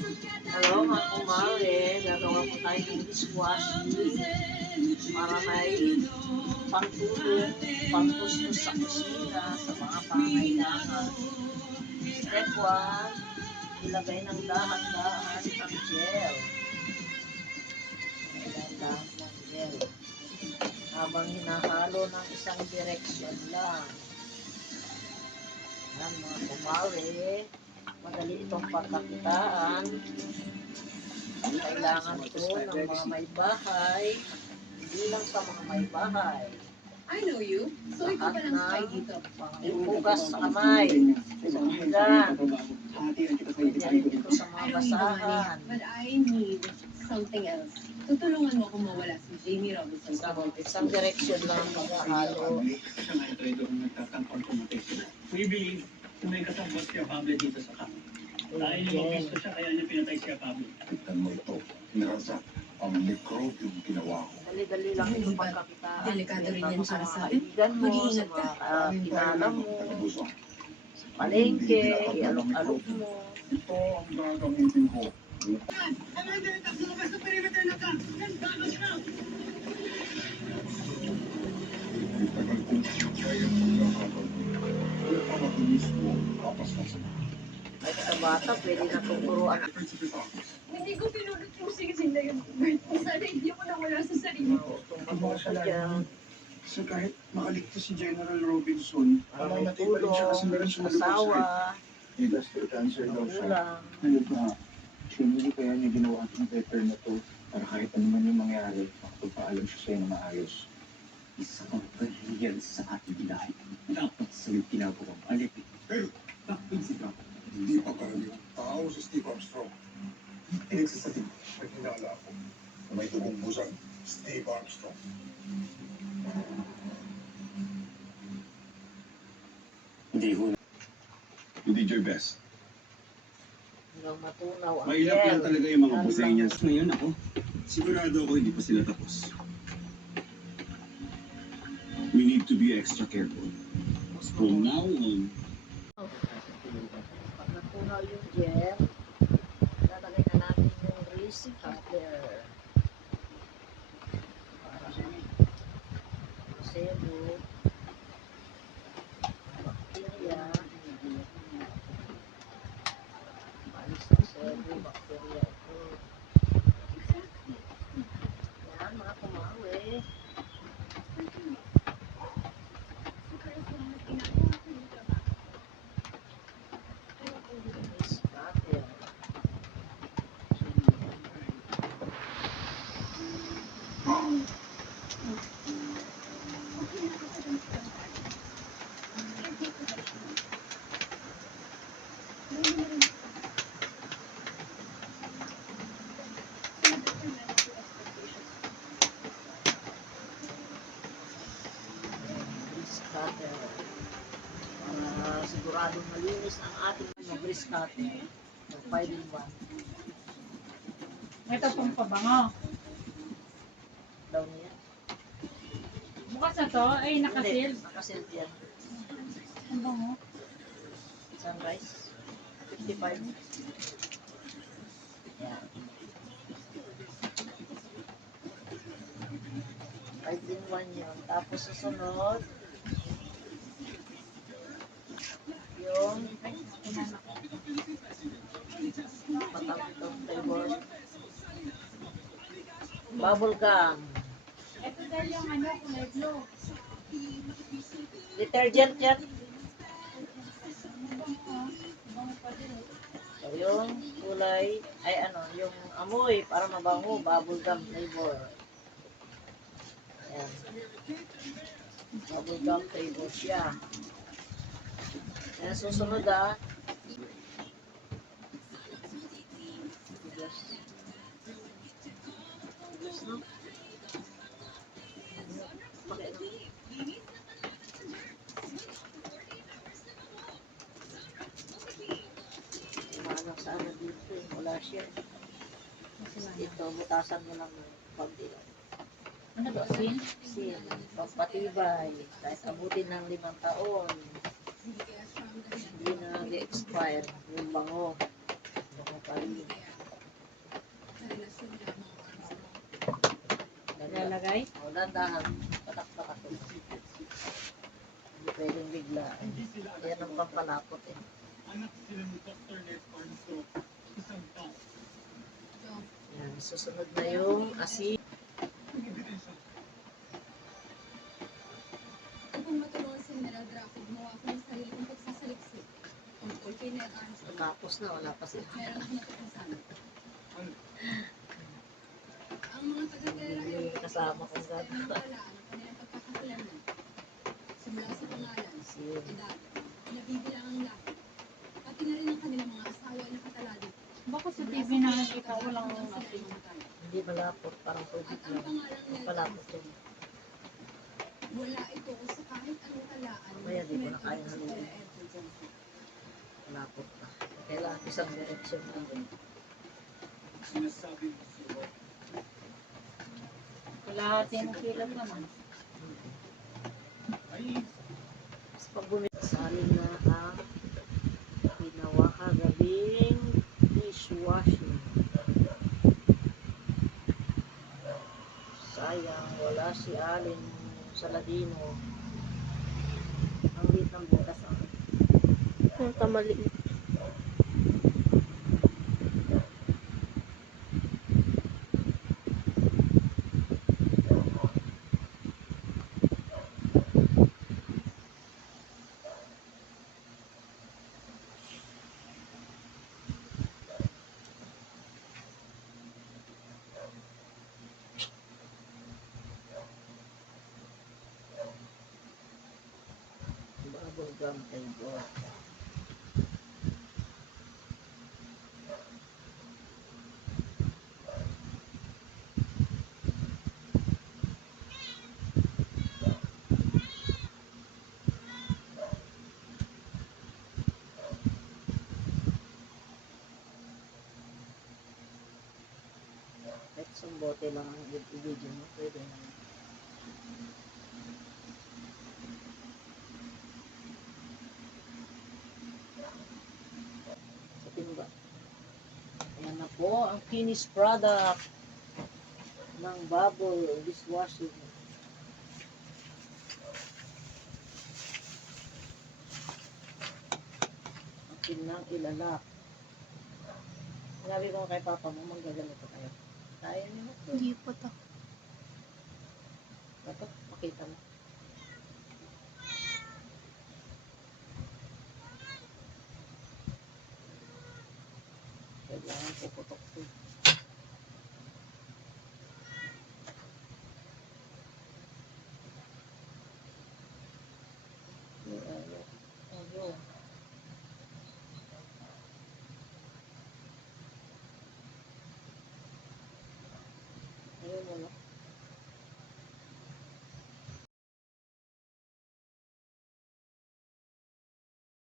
Hello mga kumare, gagawa po tayo ng dishwashing para may pangtulong, pangtustos sa kusina sa mga pangailangan. Step 1, ilagay ng dahan-dahan ang gel. Dahan-dahan ng gel. Habang hinahalo ng isang direksyon lang. Yan mga kumare, madali itong pagkakitaan. Kailangan ito ng mga may bahay, hindi lang sa mga may bahay. I know you. So ikaw pa lang spy dito. Ibugas sa kamay, sa higan, pwede ito sa mga basahan. But I need something else. Tutulungan mo akong mawala si Jamie Robinson. Isang direksyon lang maghahalo. We believe na may kasangkot siya Pablo dito sa kampo. Dahil yung gusto siya, kaya niya pinatay siya Pablo. Tignan mo ito. Narasak ang microbe yung ginawa ko. Dali-dali lang ito pagkakitaan. Delikado rin yan para sa akin. Kaibigan mo, Mag-iingat sa ka. mga kilala mo, sa palengke, ialok-alok mo. Ito ang gagamitin ko. Itagal kong kaya magkakabag. Kaya pa mabilis mo, kapas ka sa Ay, sa bata, pwede na tuturuan. principal's office. Hindi ko pinulot yung sigasin na yun. Sana hindi ko nawala sa sarili ko. Tungkol sa dyan. So kahit makaligtas si General Robinson, mamamatay pa rin siya kasi meron siya nalubog asawa, sa gastric cancer daw siya. magulang. Ano ba? Hindi kaya niya ginawa itong paper na to para kahit ano man yung mangyari, makapagpaalam siya sa'yo na maayos. Isa kang pahiyan sa ating ilahi. Dapat sa'yo ginagawang alipin. Pero, Bakit si Pablo? hindi pa karaniwang tao si Steve Armstrong. Pinagsasabi at hinala ako na may dugong busang Steve Armstrong. Hindi ko. You did your best. Hanggang matunaw ang Mailap lang gel. talaga yung mga busay niya. Ngayon ako, sigurado ako hindi pa sila tapos. We need to be extra careful. From now on, Pag natunaw yung gel, lalagay na natin yung greasy cutter. Para sebo, bakterya, malis na sebo, bakterya ito. Yan mga kumawe. Greasy cutter. Grease cutter. Para siguradong malinis ang ating grease cutter. 5-in-1 Ito pong pabango. daw niya. Bukas na to, ay nakasil. Hindi, nakasil yan. Ang bango. Sunrise. 55. Yan. 5-in-1 yun. Tapos susunod, yung patapitong flavor. Bubble gum. Ito dahil yung ano, kulay blue. Detergent yan. Bango pa din. So, yung kulay, ay ano, yung amoy para mabango, bubble gum flavor. Ayan. Bubble gum flavor siya. Ayan, susunod Bigas. Bigas, no? Bakit, no? Maanong sana dito eh. Wala siya. Ito, butasan mo lang ng pagdi. Ano to, sin? Sin, pampatibay. Kahit abutin ng 5 taon. Hindi na nag-expire yung bango. Bango pa rin. lagay? O, dandahan. Patak-patak ko. Hindi pwedeng bigla. Yan ang pampalapot eh. Anak sila ni Dr. Ned Armstrong, isang tao. Yan, susunod na yung asin. Upang matulungan si General Draco, gumawa ko ng sarili kong pagsasaliksik. Tungkol kay Ned Armstrong. Tapos na, wala pa sila. Meron ako natuklasan. Ang mga taga-Terra Hindi Airways kasama ay kung sistema ng gano'n. talaan ng kanilang pagkakakalaman. Simula sa pangalan, Asin. edad, nabibilang ang lahat. Pati na rin ang kanilang mga asawa ay nakatala dito. Bakit sa TV nakikita walang asin? Hindi malapot, parang At tubig ang lang. pangalang Ned Palapot Armstrong, yun. wala ito sa kahit anong talaan Mamaya, di ko na kaya sa haluin. Terra Air Johnson. Malapot na. Kailangan isang direksyon na. Sinasabi mo sila. Kalahati ng kilap naman. Ay, Tapos pag bumisalin na ang ginawa kagabing dishwashing. Sayang, wala si Alin Saladino. Ang lit ng butas ang Yung tamali. bubble gum flavor. Kahit isang bote lang ang i-video mo, pwede naman. Sa timba. Ayan na po ang finished product ng Bubble dishwashing. Akin nang ilalak. Sabi ko kay Papa mo, manggaganito kayo. Kaya niyo na to. Hindi po to. Dapat makita mo. Kailangan puputok to. Ayun. Ayun mo na.